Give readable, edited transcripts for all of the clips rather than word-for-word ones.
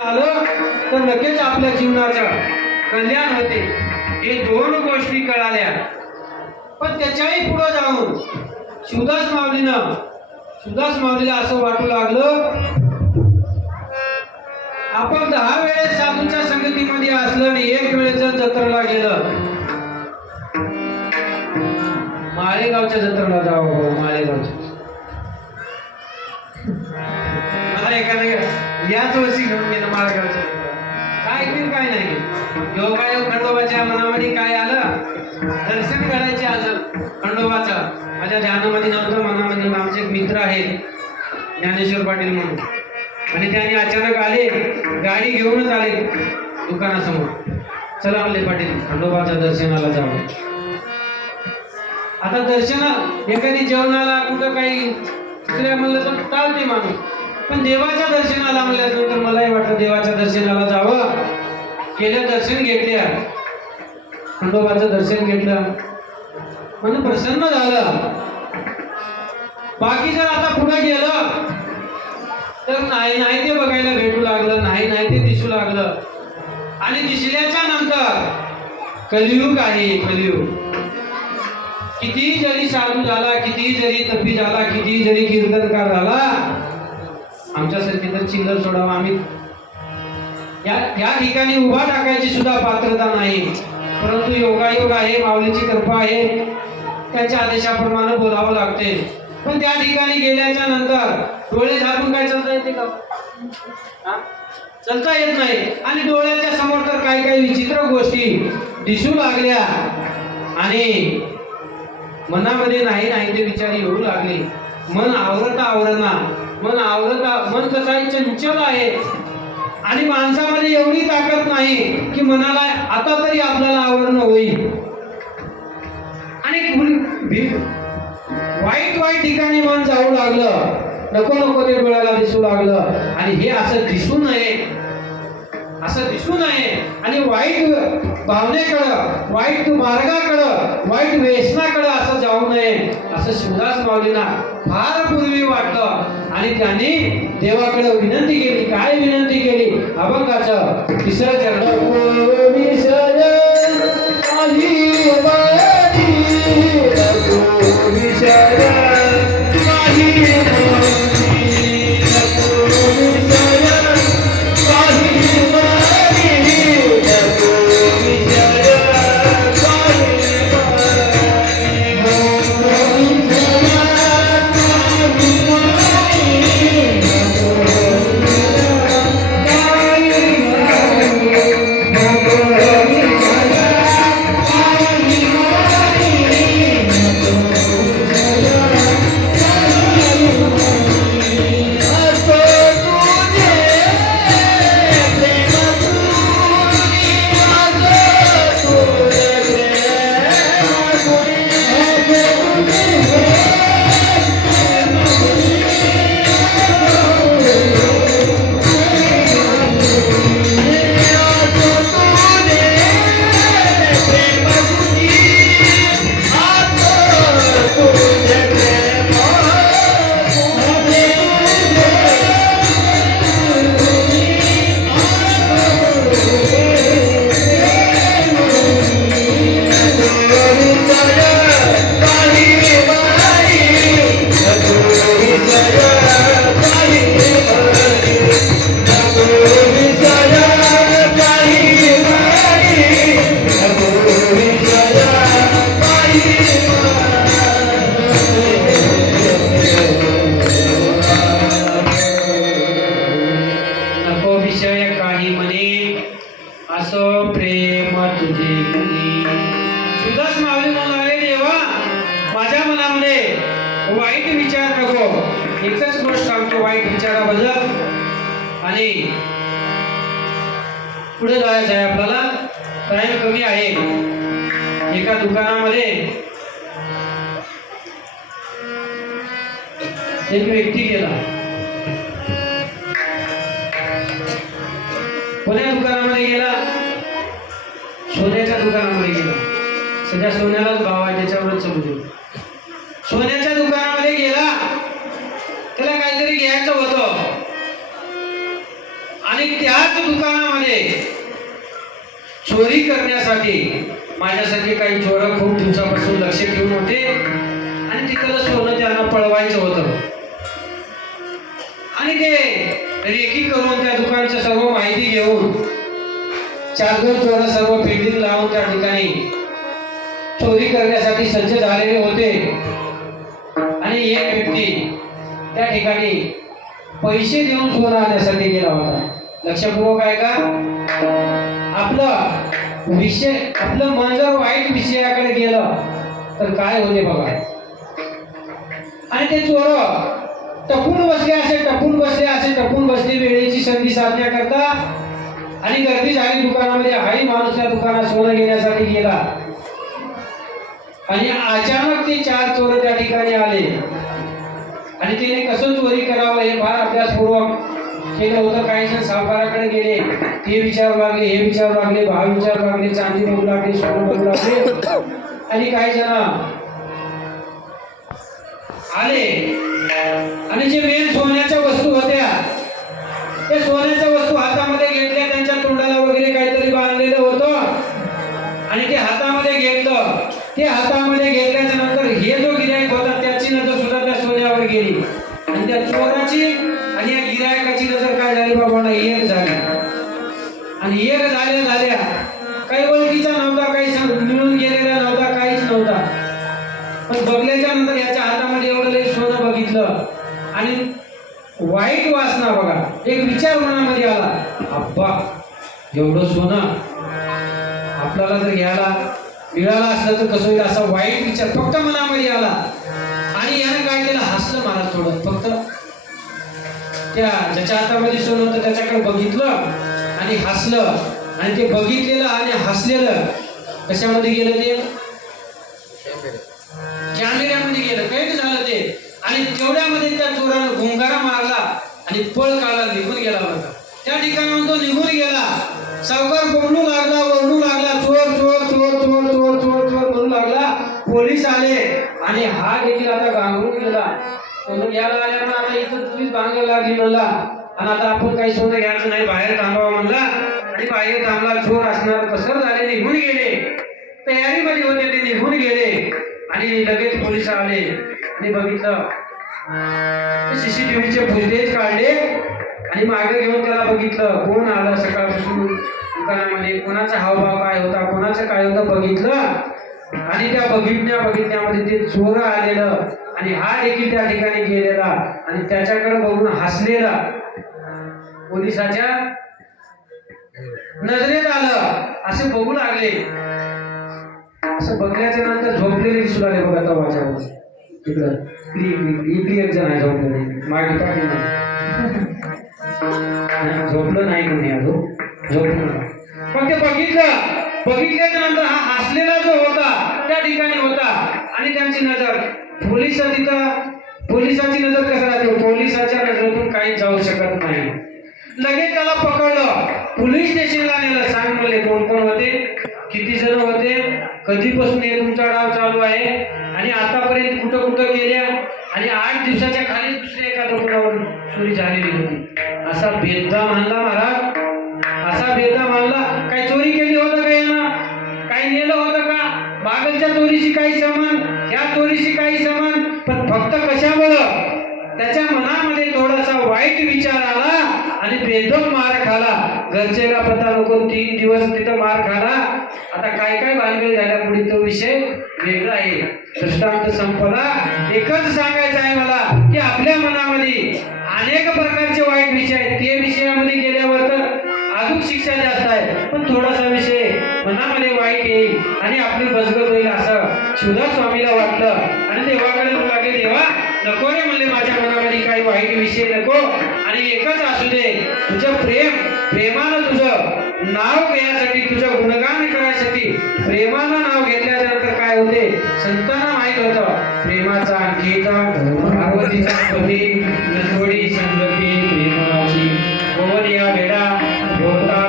आलं तर लगेच आपल्या जीवनाचं कल्याण होते. हे दोन गोष्टी कळाल्या. पण त्याच्याही पुढे जाऊन शिवदास माऊलीला असं वाटू लागलं, आपण 10 वेळेस साधूच्या संगतीमध्ये असलं आणि एक वेळेस जत्रेला गेलं, माळेगावच्या जत्रेला जावं. माळेगावच्या मला एखाद्या याच वर्षी घेऊन गेलं माळेगावच्या. काय केलं काय नाही, योगायोग खंडोबाच्या मनामध्ये काय आलं, दर्शन करायचे आलं खंडोबाचं. माझ्या ध्यानामध्ये नव्हतं, मनामध्ये आमचे एक मित्र आहेत ज्ञानेश्वर पाटील म्हणून, आणि त्याने अचानक आले, गाडी घेऊनच आले दुकानासमोर. चला म्हणले पाटील, खंडोबाच्या दर्शनाला जावं. आता दर्शना एखादी जेवणाला कुठं काही दुसऱ्या म्हणलं तर चालते माणूस, पण देवाच्या दर्शनाला म्हणल्यानंतर मलाही वाटलं देवाच्या दर्शनाला जावं. केलं, दर्शन घेतल्या, खंडोबाचं दर्शन घेतलं, म्हणून प्रसन्न झालं. बाकी जर आता पुढे गेलं तर नाही ते बघायला भेटू लागलं, नाही ते दिसू लागलं. आणि दिसल्याच्या नंतर कलियुग आहे. कलियुग किती जरी साधू झाला, किती जरी तपी झाला, किती जरी कीर्तनकार झाला, आमच्यासारखी तर चिंगल सोडावं आम्ही या ठिकाणी उभा टाकायची सुद्धा पात्रता नाही. परंतु योगायोग आहे, माऊलीची कृपा आहे, त्याच्या आदेशाप्रमाणे बोलावं लागते. पण त्या ठिकाणी गेल्याच्या नंतर डोळे झाकून काय चालता येते का? चालता येत नाही. आणि डोळ्याच्या समोर तर काही काही विचित्र गोष्टी दिसू लागल्या आणि मनामध्ये नाही ते विचार येऊ लागले. मन आवरता मन कसं आहे, चंचल आहे. आणि माणसामध्ये एवढी ताकद नाही की मनाला आता तरी आपल्याला आवरणं होईल. आणि वाईट ठिकाणी मन जाऊ लागलं, नको ते डोळ्याला दिसू लागलं. आणि हे असं दिसू नये आणि वाईट भावनेकडं, वाईट मार्गाकडं, वाईट व्यसनाकडं असं जाऊ नये, असं शिवदास माऊलींना फार पूर्वी वाटलं. आणि त्यांनी देवाकडे विनंती केली. काय विनंती केली? अभंगाचं 3रं चरण. वाईट विचार नको. एकच गोष्ट सांगतो वाईट विचाराबद्दल, आणि पुढे जायचं आहे आपल्याला. टाइम कमी आहे. एका दुकानामध्ये एक व्यक्ती गेला. कोण्या दुकानामध्ये गेला? सोन्याच्या दुकानामध्ये गेला. सध्या सोन्यालाच भाव आहे, त्याच्यावरच समजू. सोन्याच्या दुकानामध्ये गेला, त्याला काहीतरी घ्यायचं होतं, आणि त्या त्याच दुकानामध्ये चोरी करण्यासाठी माझ्यासारखे काही चोर खूप दिवसापासून लक्ष ठेवून होते आणि तिथलं सोनं त्यांना पळवायचं होतं. आणि ते रेकी करून त्या दुकानची सर्व माहिती घेऊन 4-2 चोर सर्व फिल्डिंग लावून त्या ठिकाणी चोरी करण्यासाठी सज्ज झालेले होते. आणि एक व्यक्ती त्या ठिकाणी पैसे देऊन सोनं आणण्यासाठी गेला होता. लक्षपूर्वक आहे का? आपलं मन जर वाईट विषयाकडे गेलं तर काय होते बघा. आणि ते चोर टपून बसले वेळेची संधी साधण्याकरता. आणि गर्दी झाली दुकानामध्ये. हाही माणूस त्या दुकानात सोनं घेण्यासाठी गेला आणि अचानक ते 4 चोर त्या ठिकाणी आले आणि त्याने कसं चोरी करावं हे फार अभ्यासपूर्वक केलं होतं. काही जण सावकाराकडे गेले, ते विचारू लागले, हे विचारू लागले, भाव विचारू लागले, चांदी बघू लागले, सोनं बघू लागले. आणि काही जण आले आणि जे मेन सोन्याच्या वस्तू होत्या ते सोन्याच्या वस्तू हातामध्ये घेतल्या. त्यांच्या तोंडाला वगैरे काहीतरी बांधलेलं होतं आणि ते हातामध्ये घेतलं. ते हातामध्ये घेतल्याच्या नंतर हे जो गिरायक होता त्याची नजर सुद्धा त्या सोन्यावर गेली आणि त्या चोराची आणि या गिरायकाची नजर काय झाली बाबा, एक झाली. आणि एक झाल्या काही ओळखीचा नव्हता, काही मिळून गेलेला नव्हता, काहीच नव्हता. पण बघल्याच्या नंतर याच्या हातामध्ये एवढं लई सोनं बघितलं आणि वाईट वासना बघा. एक विचार मनामध्ये आला, अब्बा एवढं सोनं आपल्याला जर घ्यायला मिळालं असलं तर कसं होईल, असा वाईट विचार फक्त मनामध्ये आला. आणि यानं काय केलं, हसलं महाराज थोडं. फक्त त्या ज्याच्या हातामध्ये सोनं होतं त्याच्याकडे बघितलं आणि हसलं. आणि ते बघितलेलं आणि हसलेलं कशामध्ये गेलं, ते कॅमेऱ्यामध्ये गेलं, कैद झालं ते. आणि तेवढ्यामध्ये त्या चोरानं गुंगारा मारला आणि पळ काढला, निघून गेला बघा. त्या ठिकाणाहून तो निघून गेला. सावकार बोलू लागला, चोर चोर चोर चोर चोर चोर चोर बोलू लागला. पोलीस आले आणि हा देखील आता गांगरून गेला. सोनं घ्यायला आल्या पण आता इथं तुम्हीच भांगायला लागली म्हणला. आणि आता आपण काही सोनं घ्यायचं नाही, बाहेर थांबावं म्हणला. आणि बाहेर थांबला. चोर असणार कसं झाले, निघून गेले. तयारीमध्ये होते ते, निघून गेले. आणि लगेच पोलीस आले आणि बघितलं, CCTVचे फुटेज काढले आणि मागे घेऊन त्याला बघितलं, कोण आलं सकाळपासून दुकानामध्ये, कोणाचा हावभाव काय होता, कोणाचं काय होतं बघितलं. आणि त्या बघितण्यामध्ये ते चोर आलेलं आणि हा देखील त्या ठिकाणी गेलेला आणि त्याच्याकडे बघून हसलेला पोलिसाच्या नजरेत आलं. असे बघू लागले. असं बघल्याच्या नंतर झोपलेले दिसू लागले बघा. तवाच्यावर तिकडं इकडे एक जण आहे झोपलेले, मागे पाठी झोपलं नाही कोणी अजून, झोपलं. पण ते बघितल्याच्या नंतर हा हसलेला जो होता त्या ठिकाणी होता. आणि त्यांची नजर पोलिसाची नजर कसं राहते, पोलिसाच्या नजरेतून काही जाऊ शकत नाही. लगेच त्याला पकडलं, पोलीस स्टेशनला नेलं. सांग म्हणले कोण कोण होते, किती जण होते, कधीपासून हे तुमचा डाव चालू आहे आणि आतापर्यंत कुठं कुठं गेल्या आणि 8 दिवसाच्या खाली दुसऱ्या एका दुकानावर चोरी झालेली होती. असा भेदभाव मानला महाराज, असा भेदभाव मानला. काही चोरी केली होतं का यानं, काही नेलं होतं का, मागच्या चोरीशी काही संबंध, ह्या चोरीशी काही संबंध. पण फक्त कशामुळं त्याच्या मनामध्ये थोडासा वाईट विचार आला आणि बेदम मार खाला. घरचेला पता नको, 3 दिवस तिथं मार खाला. आता काय काय भानगड झाल्या पुढे तो विषय वेगळा आहे. दृष्टांत संपला. एकच सांगायचं आहे मला की आपल्या मनामध्ये अनेक प्रकारचे वाईट विषय आहेत. ते विषयामध्ये गेल्यावर तर अजून शिक्षा जास्त आहे. पण थोडासा विषय मनामध्ये वाईट येईल आणि आपली बसगत होईल असं शिवदास स्वामीला वाटलं. आणि देवाकडे लागले, देवा नको रे म्हणले, माझ्या मनामध्ये काही वाईट विषय नको. आणि एकच असू दे, तुझं प्रेमानं तुझं नाव घेण्यासाठी, तुझं गुणगान करायसाठी. प्रेमानं नाव घेतल्यानंतर काय होते, संतांना माहित होतं प्रेमाचा गीता पार्वतीचा पती नसवडी संगती प्रेमाची पवन या वेडा भोवता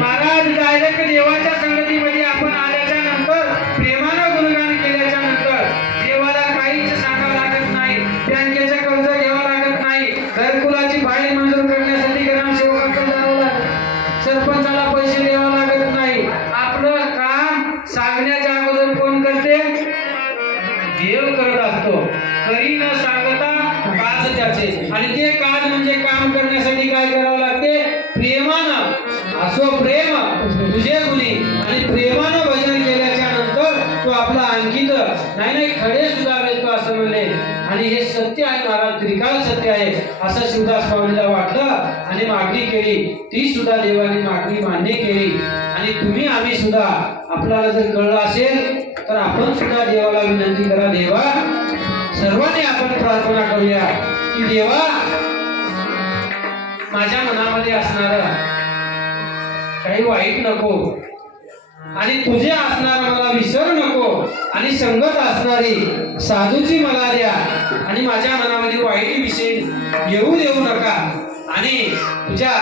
महाराज. डायरेक्ट देवाच्या संगतीमध्ये आपण आल्याच्या नंतर, प्रेमानं गुणगान केल्याच्या नंतर देवाला काहीच सांगावं लागत नाही, बँकेचं कर्ज घ्यावं लागत नाही, घरकुलाची फाईल मंजूर म्हणजे काम करण्यासाठी काय करावं लागते? प्रेमानं, असो प्रेम तुझे गुणी, आणि प्रेमानं भजन केल्याच्या नंतर तो आपला अंकित नाही नाही खडे सुधारले तो असं म्हणले. आणि हे सत्य आहे महाराज, त्रिकाल सत्य आहे असं शिवदास माऊलीला वाटलं आणि मागणी केली. ती सुद्धा देवाने मागणी मान्य केली. आणि तुम्ही आम्ही सुद्धा आपल्याला जर कळलं असेल तर आपण सुद्धा देवाला विनंती करा. देवा, सर्वांनी आपण प्रार्थना करूया की देवा, माझ्या मनामध्ये असणार काही वाईट नको, आणि तुझे असणार मला विसर नको, आणि संगत असणारी साधूची मला द्या, आणि माझ्या मनामध्ये वाईट विषय येऊ देऊ नका, आणि तुझ्या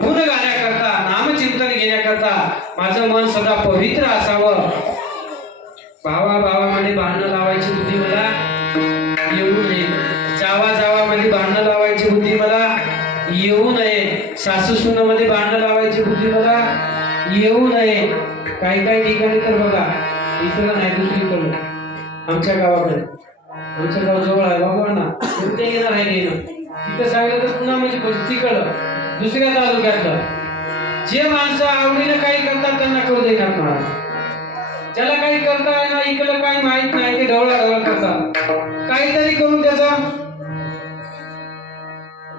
गुण गाण्याकरता, नामचिंतन घेण्याकरता माझं मन सदा पवित्र असावं. भावाभावामध्ये भांडणं लावायची बुद्धी मला येऊ नये, जावाजावामध्ये भांडणं लावायची बुद्धी मला येऊ नये, सासू सुनामध्ये भांडणं लावायची बुद्धी मला येऊ नये. काही काही ठिकाणी तर बघा, इकडं नाही दुसरीकडं, आमच्या गावाकडे, आमच्या गाव जवळ आहे बाबा ना, ते येणार आहे येणं तिथं सांगितलं तर पुन्हा म्हणजे तिकडं दुसऱ्या तालुक्यातलं जे माणसं आवडीनं काही करतात त्यांना करू देणार महाराज. ज्याला काही करता येणार इकडं काही माहित नाही ते ढवळा ढवळ करतात, काहीतरी करून त्याचं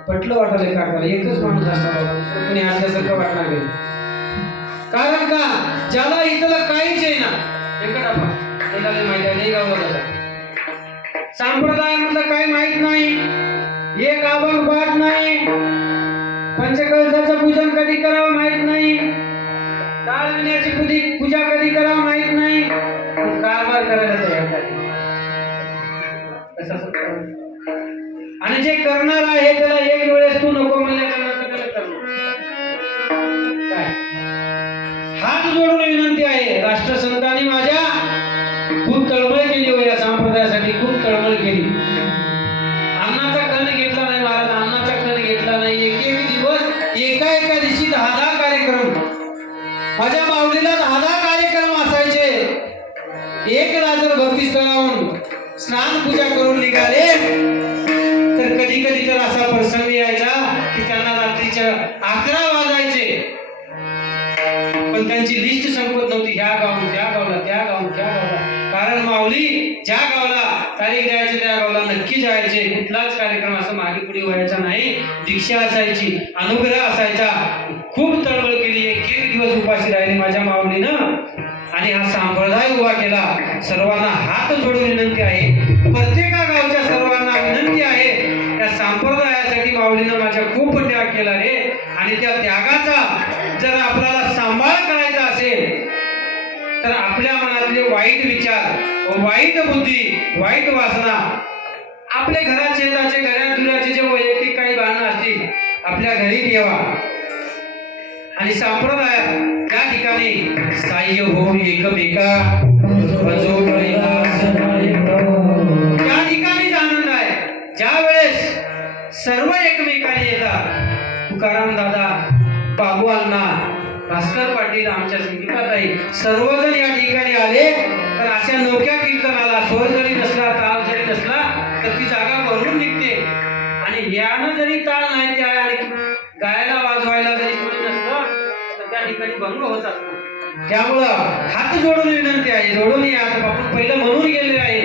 पटलं वाटलं काकाला. एकच माणूस असता कोणी असल्यासारखं वाटणार नाही. कारण का, ज्याला इथलं काहीच आहे ना, एकटा माहिती आहे गावाला संप्रदाय म्हटलं काही माहित नाही, एक अभंग पाठ नाही, पंचकलशाचं पूजन कधी करावं माहित नाही, डाळ विण्याची पूजा कधी करावं माहित नाही, कारभार करायला तयार. आणि जे करणार आहे त्याला एक वेळेस तू नको म्हणल्यानंतर त्याला करणार काय. हात जोडून विनंती आहे, राष्ट्रसंतांनी माझ्या खूप तळमळ केली हो, या संप्रदायासाठी खूप तळमळ केली. अन्नाचा कण घेतला नाही महाराज, अन्नाचा कण घेतला नाही. एक एक दिवस एका दिवशी 10 कार्यक्रम, माझ्या माऊलीला 10 कार्यक्रम असायचे. एकदा जर भक्तिस्थळाहून स्नान पूजा करून निघाले तर कधी कधी तर असा प्रसंग यायचा की त्यांना रात्रीच्या 11 वाजायचे, पण त्यांची लिस्ट संपत नव्हती. ह्या गावून त्या गावला, त्या गावून त्या गावला. कारण माऊली ज्या गावला तारीख द्यायची त्या गावला नक्की जायचे. कुठलाच कार्यक्रम असं मागे पुढे व्हायचा नाही. दीक्षा असायची, अनुग्रह असायचा. खूप तळमळ केली, एक दिवस उपाशी राहिली माझ्या माऊलीनं, आणि हा संप्रदाय उभा केला. सर्वांना हात जोडून विनंती आहे, प्रत्येका गावच्या सर्वांना विनंती आहे, त्या संप्रदायासाठी माऊलीनं माझ्या खूप त्याग केला रे. आणि त्या त्यागाचा जर आपल्याला सांभाळ करायचा असेल तर आपल्या मनातले वाईट विचार, वाईट बुद्धी, वाईट वासना, आपल्या घरात शेताचे, घरात दुराचे जे वैयक्तिक काही भांडणं असतील आपल्या घरी ठेवा, आणि संप्रदायात त्या ठिकाणी स्थायी हो एकमेका त्या ठिकाणीच आनंद आहे. ज्या वेळेस सर्व एकमेकाने येतात, तुकाराम दादा, बाबू अण्णा, भास्कर पाटील, आमच्या संगीताताई सर्वजण या ठिकाणी आले तर अशा नौक्या कीर्तनाला स्वर जरी नसला, ताल जरी नसला तर ती जागा भरून निघते. आणि यानं जरी ताल नाही त्या गायला वाजवायला जरी कोणी नसलं तर त्या ठिकाणी भंग होत असतो. त्यामुळं हात जोडून विनंती आहे, जोडून या. आपण पहिलं म्हणून गेलेलं आहे,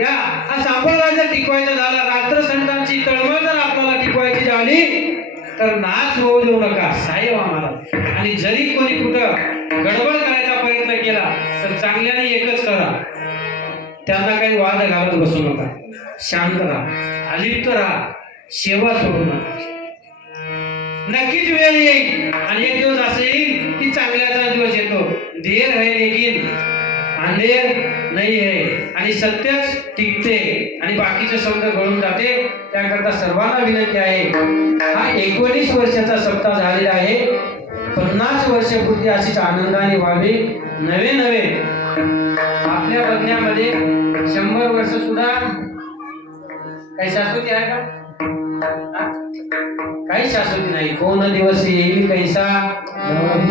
या हा संप्रदाय जर टिकवायचा झाला, राष्ट्रसंतांची तळमळ जर आपल्याला टिकवायची झाली तर नाच होऊ देऊ नका साहेब आम्हाला. आणि जरी कोणी कुठं गडबड करायचा प्रयत्न केला तर चांगल्याने एकच करा, त्यांना काही वाद घालत बसू नका. शांत राहा, अलिप्त राहा, सेवा सोडू नका. नक्कीच वेळ येईल, आणि एक दिवस असं येईल की चांगल्याचा दिवस येतो. देर है लेकिन अंधेर नाही है, आणि सत्यच टिकते आणि बाकीचे शब्द गळून जाते. त्याकरता सर्वांना विनंती आहे, हा 19 वर्षाचा सप्ताह झालेला आहे. 50 वर्षपूर्ती अशीच आनंदाने व्हावी. नवे नवे आपल्या बघण्यामध्ये 100 वर्ष सुद्धा काही शाश्वती आहे का? काही शाश्वती नाही. कोण दिवस येईल कैसा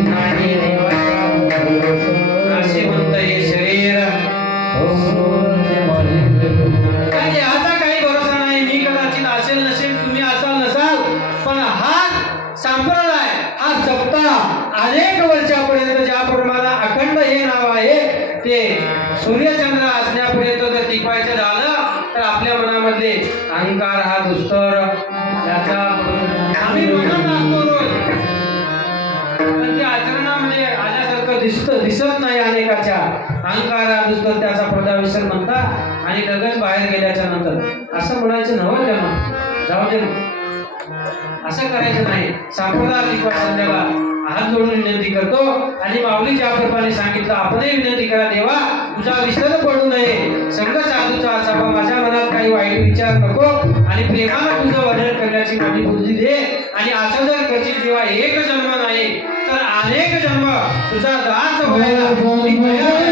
नाही असे म्हणत हे शरीर. आता काही भरोसा नाही. मी कदाचित असेल नसेल, तुम्ही असाल नसाल, अहंकार दुसरं त्याचा पदाविसर म्हणता आणि गगन बाहेर गेल्याच्या नंतर असं म्हणायचं नव्हतं त्यांना, जाऊ दे असं करायचं नाही. संप्रदाय लिखवा संध्याला हात जोडून विनंती करतो आणि माऊली ज्याप्रमाणे सांगितलं आपणही विनंती करा, देवा तुझा विसर पडू नये, संघ साधूचा असावा, माझ्या मनात काही वाईट विचार नको आणि प्रेमाला तुझं वर्णन करण्याची माझी बुद्धी दे. आणि असं जर करशील देवा एक जन्म नाही तर अनेक जन्म तुझा दास व्हायला मी तयार आहे.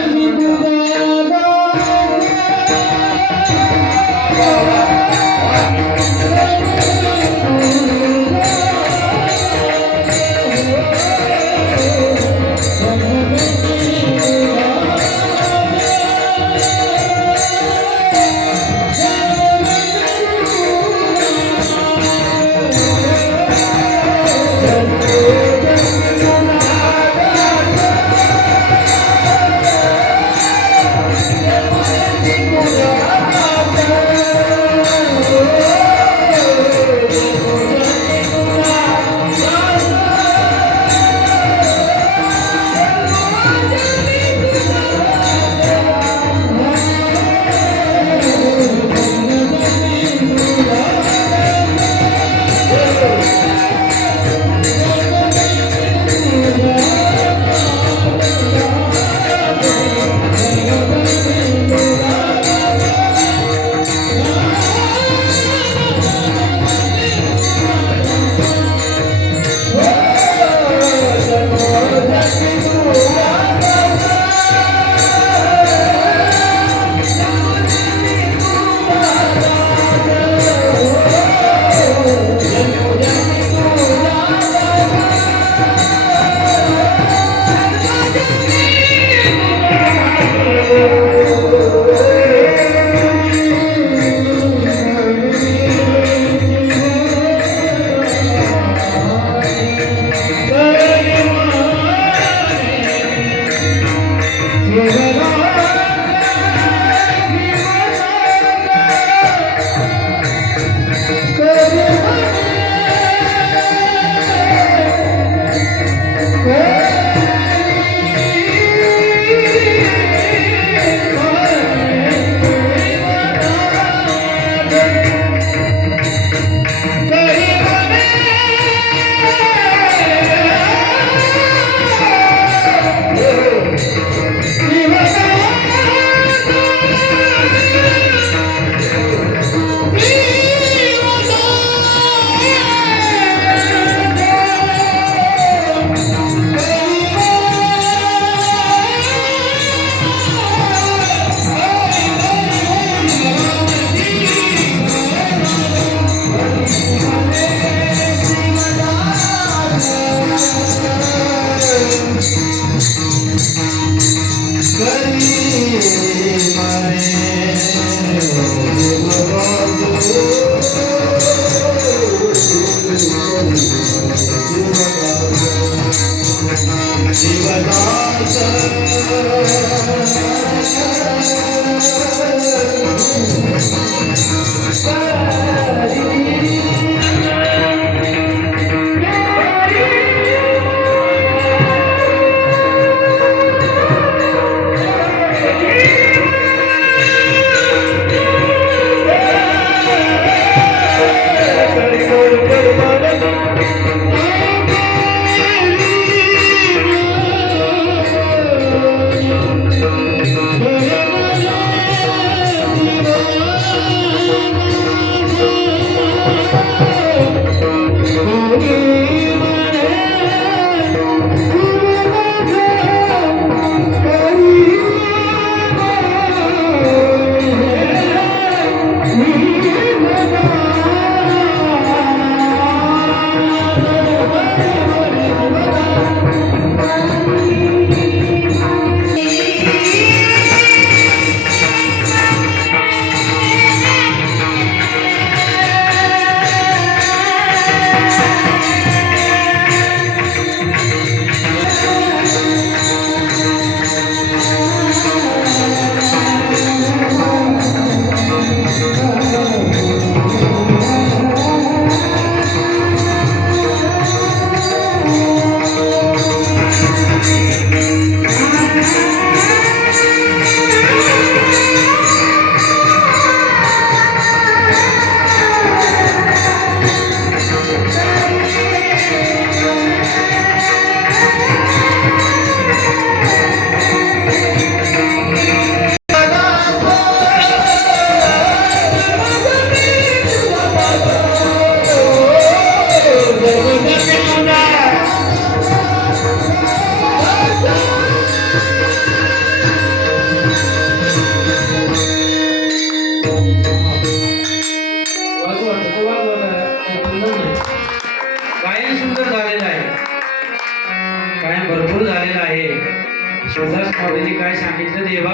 तुझ्याच माऊलीने काय सांगितलं देवा,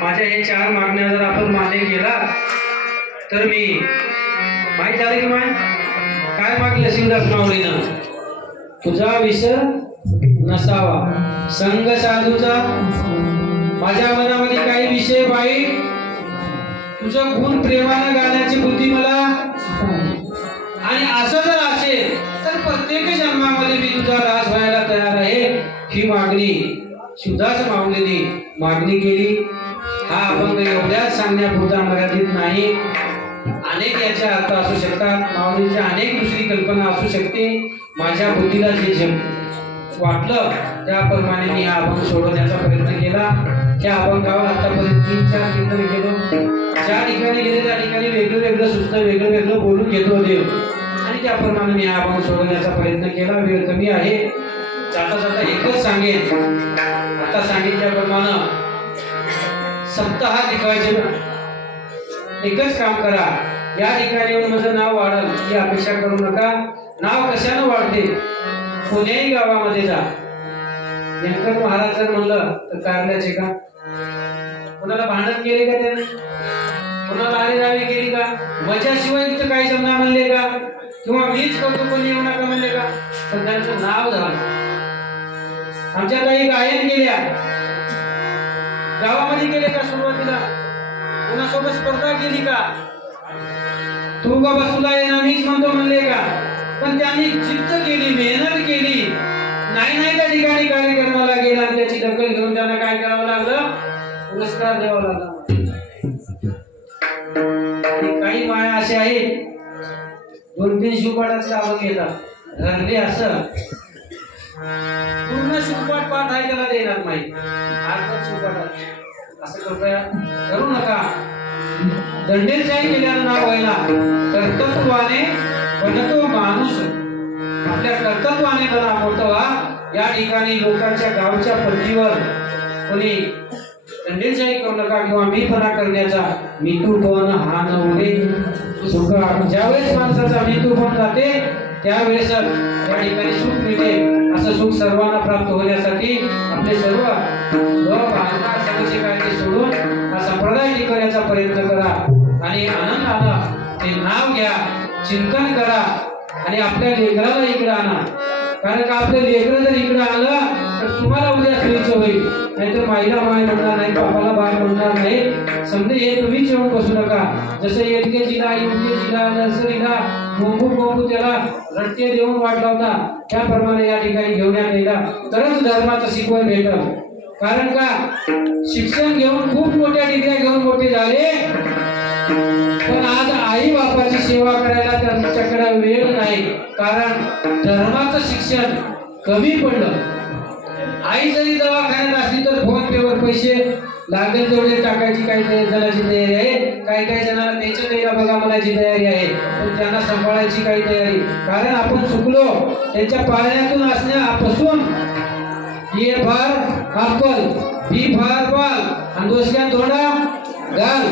माझ्या हे 4 मागण्या जर आपण मान्य केला तर मी माहीत झालं की काय मागलं शिवदास माऊलीनं? तुझा विसर नसावा, संग साधूचा, माझ्या मनामध्ये काही विषय वाईट, तुझं गुण प्रेमानं गाण्याची बुद्धी मला, आणि असं जर असेल तर प्रत्येक जन्मामध्ये मी तुझा रास व्हायला तयार आहे. ही मागणी शिवदास माऊलीने मागणी केली. हा अभंग एवढ्याच सांगण्यापुरता मर्यादित नाही. अनेक याचे अर्थ असू शकतात, माऊलीची अनेक दुसरी कल्पना असू शकते. माझ्या बुद्धीला जे वाटलं त्याप्रमाणे मी हा अभंग सोडवण्याचा प्रयत्न केला. त्या अभंगावर आतापर्यंत 3-4 कीर्तन केलो. ज्या ठिकाणी गेले त्या ठिकाणी वेगळं वेगळं सुचतं, वेगळं वेगळं बोलून घेतो देव, आणि त्याप्रमाणे मी हा अभंग सोडवण्याचा प्रयत्न केला. वेळ कमी आहे. जाता जाता एकच सांगेन, आता सांगितल्याप्रमाणे सप्ताह टिकवायचे ना. एकच काम करा, या ठिकाणी येऊन माझं नाव वाढल ही अपेक्षा करू नका. नाव कशानं वाढते? कोण्याही गावामध्ये जा, व्यंकट महाराज जर म्हणलं तर कारल्याचे का? कोणाला भांडण केले का त्याने? कोणाला आरेरावी केली का? मजाशिवाय तिथं काही जमना म्हणले का? किंवा मीच करतो कोणी येऊ नका म्हणले का? तर त्यांचं नाव झालं. आमच्या काही गायन केल्या, गावामध्ये केले का? सुरुवातीला कोणासोबत स्पर्धा केली का? तू बाबा तुला येणार मीच म्हणतो म्हणले का? पण त्यांनी जिद्द केली, मेहनत केली. नाही त्या ठिकाणी कार्यक्रमाला गेला आणि त्याची दखल घेऊन त्यांना काय करावं लागलं? पुरस्कार द्यावा लागला. काही माया असे आहेत 2-3 शिवपाठाचे आवड घेतात, धरले असं पूर्ण शिवपाठ पाठ ऐकायला देणार नाही. आज शिवपाठ असं कृपया करू नका. दंडेलशाही केल्यानं नाव व्हायला, कर्तृत्वाने बनतो माणूस, आपल्या कर्तृत्वाने बना मोठं व्हा. या ठिकाणी लोकांच्या गावच्या पट्टीवर कोणी दंडेलशाही करू नका किंवा मीपणा करण्याचा मितूपण हा न उडे. ज्यावेळेस माणसाचा मितूपण जाते त्यावेळेस या ठिकाणी सुख मिळते. असं सुख सर्वांना प्राप्त होण्यासाठी आपले सर्व सगळ्याची काळजी सोडून हा संप्रदाय टिकवण्याचा प्रयत्न करा आणि आनंदानं ते नाव घ्या, चिंतन करा आणि आपल्या लेकराला इकडे आणा. कारण का आपलं लेकरं जर इकडे आलं तर तुम्हाला उद्या सोयीचं होईल. नाहीतर माईला माय म्हणणार नाही, बापाला बाय म्हणणार नाही. समजा हे तुम्हीच येऊन बसू नका. जसं LKGला, UKGला, नर्सरीला मोंबू त्याला रट्टे देऊन वाटला होता, त्याप्रमाणे या ठिकाणी घेऊन यायला तरच धर्माचं शिकवण भेटल. कारण का शिक्षण घेऊन खूप मोठ्या डिग्र्या घेऊन मोठे झाले, पण आज आई बापाची सेवा करायला त्यांच्याकडे वेळ नाही. कारण धर्माचं शिक्षण कमी पडलं. आई जरी दवाखान्यात असली तर फोन पेवर पैसे लागेल तेवढे टाकायची काही जणांची तयारी आहे. काही जणांना त्याच्या द्यायला बघा म्हणायची तयारी आहे, पण त्यांना सांभाळायची काही तयारी. कारण आपण चुकलो त्यांच्या पाळण्यातून असण्यापासून ए फार अक्कल, बी फार बाल आणि दोसक्या तोंडा घाल.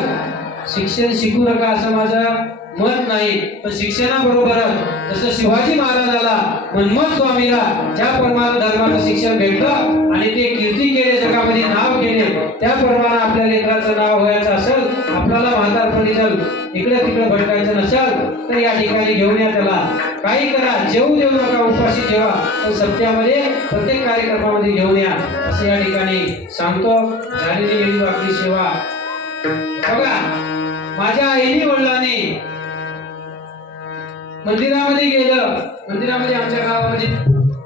शिक्षण शिकू नका असं माझं मत नाही, पण शिक्षणाबरोबरच जसं शिवाजी महाराजाला मनमोहन स्वामीला ज्याप्रमाणे धर्माचं शिक्षण भेटलं आणि ते कीर्ती केले, जगामध्ये नाव केले, त्याप्रमाणे आपल्या लेकराचं नाव व्हायचं असेल, आपल्याला म्हातारपणी जर इकडे तिकडे भटकायचं नसेल तर या ठिकाणी घेऊन या. त्याला काही करा, जेवू देऊ नका, उपाशी ठेवा, पण सत्यामध्ये प्रत्येक कार्यक्रमामध्ये घेऊन या असं या ठिकाणी सांगतो. झालेली एवढी आपली सेवा बघा. माझ्या आईने वडिलांनी मंदिरामध्ये गेलं. मंदिरामध्ये आमच्या गावामध्ये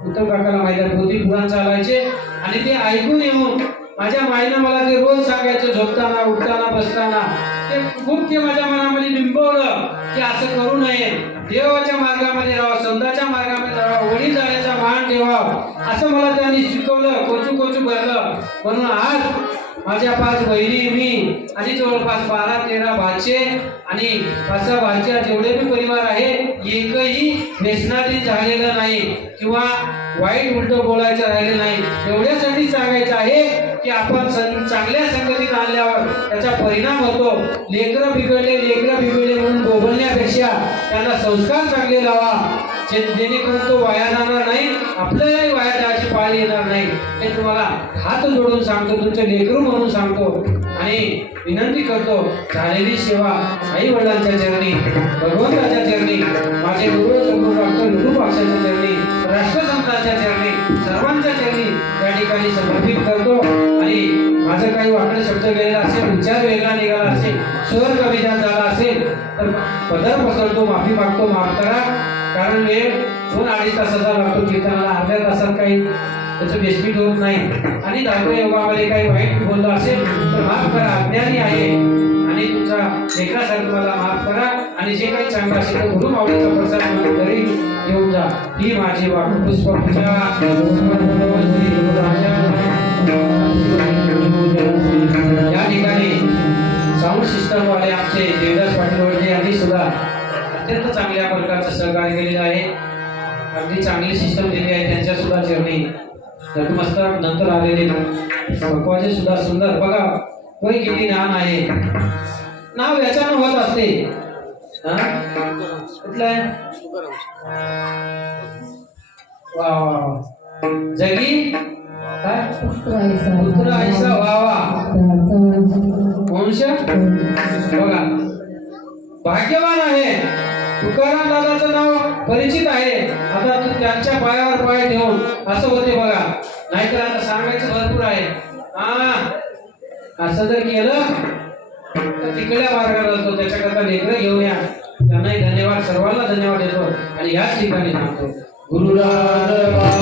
उत्तम काकाला माहिती आहे पोथी पुराण चालायचे आणि ते ऐकून येऊन माझ्या माईनं मला ते रोज सांगायचं, झोपताना उठताना बसताना. ते खूप ते माझ्या मनामध्ये बिंबवलं की असं करू नये, देवाच्या मार्गामध्ये राहा, संतांच्या मार्गामध्ये राहा, वडील जाण्याचा मान ठेवा असं मला त्यांनी शिकवलं, कोचू भरलं. म्हणून आज माझ्या 5 बहिणी, मी आणि जवळपास 12-13 भाचे आणि 5 भाच्या जेवढे बी परिवार आहे, एकही व्यसनाधीन झालेलं नाही किंवा वाईट उलट बोलायचं राहिलं नाही. एवढ्यासाठी सांगायचं आहे की आपण चांगल्या संगतीत आणल्यावर त्याचा परिणाम होतो. लेकरं बिघडले म्हणून बोबलण्यापेक्षा त्यांना संस्कार चांगले लावा. जेणेकरून तो वाया जाणार नाही, आपल्यालाही वाया जायची पाळी येणार नाही. हे तुम्हाला हात जोडून सांगतो, तुमचे लेकरू म्हणून सांगतो आणि विनंती करतो. झालेली सेवा आई वडिलांच्या चरणी, भगवंताच्या चरणी, माझे गुरु सद्गुरू डॉक्टर विरूपाक्षाच्या चरणी, राष्ट्रसंतांच्या चरणी, सर्वांच्या चरणी या ठिकाणी समर्पित करतो. आणि माझं काही वाकडे शब्द गेलेला असेल, विचार वेगळा निघाला असेल, स्वर कविता झाला असेल तर पदर पसरतो, माफी मागतो, माफ करा. कारण वेळ 2-2.5 तासाचा लागतो कीर्तनाला, अर्ध्या तासात काही त्याचं बेसपीट होत नाही. आणि धावत्या योगामध्ये काही वाईट बोललं असेल तर माफ करा, अज्ञानी आहे आणि तुमचा लेकरासारखं मला माफ करा. आणि जे काही चांगलं असेल तर गुरु माऊलीचा प्रसाद म्हणून घरी घेऊन जा. ही माझी पुष्प पूजा. या ठिकाणी साऊंड सिस्टम वाले आमचे देवदास पाटील यांनी सुद्धा अत्यंत चांगल्या प्रकारचं सहकार्य केलेलं आहे. अगदी चांगली सिस्टम दिली आहे. त्यांच्या सुद्धा चरणी नतमस्तक नंतर आलेले भगवाचे सुद्धा सुंदर बघा, वय किती लहान आहे. नाव याच्यानं होत असते. कुठलं आहे? वा वा, जगी काय पुत्र आईसा वा वा, वंश बघा भाग्यवान आहे. तुकाराम दादाचं नाव परिचित आहे. आता तू त्यांच्या पायावर पाय ठेवून असं होते बघा, नाहीतर आता सांगायचं भरपूर आहे. असं जर केलं तर तिकडल्या मार्गाला जातो. त्याच्याकरता लेकरं घेऊन या. त्यांनाही धन्यवाद, सर्वांना धन्यवाद देतो आणि याच ठिकाणी थांबतो. गुरुराज